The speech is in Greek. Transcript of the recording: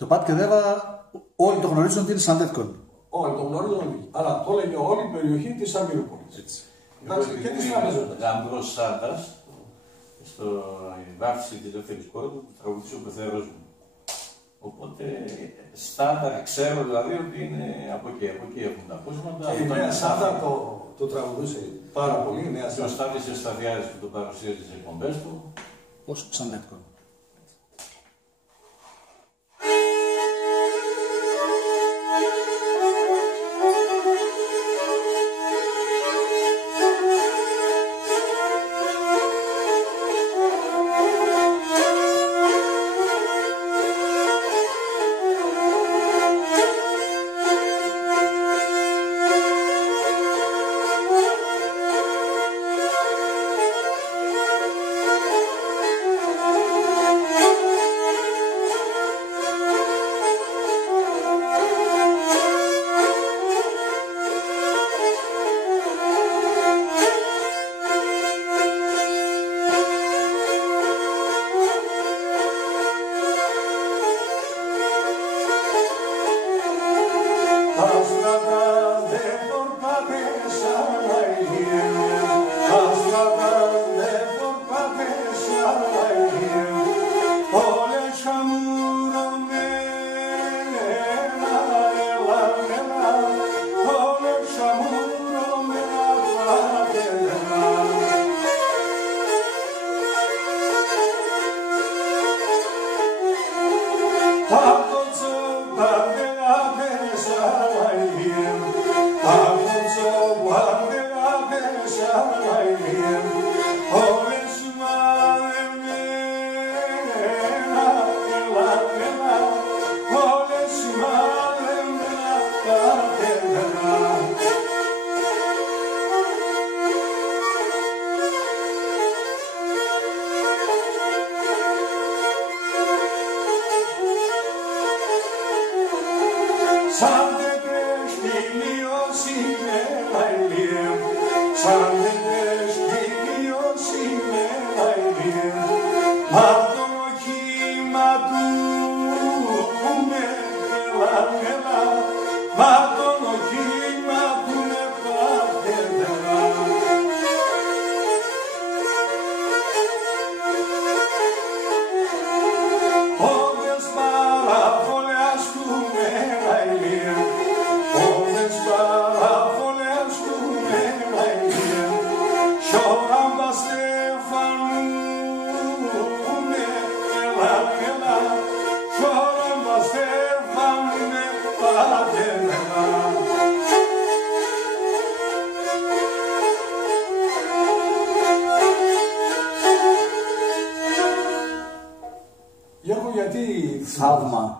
Το Πατ και Δέβα όλοι το γνωρίζουν ότι είναι Σαντεύκον. Όλοι το γνωρίζουν όλοι. Αλλά το έλεγε όλη η περιοχή της Αργυρούπολης. Εντάξει, και της Τραπεζόντας. Γαμπρός άντρας, στο βάφτιση της δεύτερης κόρης μου, τραγουδίσει ο πεθερός μου. Οπότε, στάνταρ, ξέρω δηλαδή ότι είναι από εκεί έχουν τα ακούσματα. Και η Νέα Σάντα το τραγουδούσε πάρα πολύ. Και ο Στάθης Ευσταθιάδης που το παρουσίασε στις εκπομπές του. Ως Σαντεύκον. Γιώργο, γιατί Θαύμα.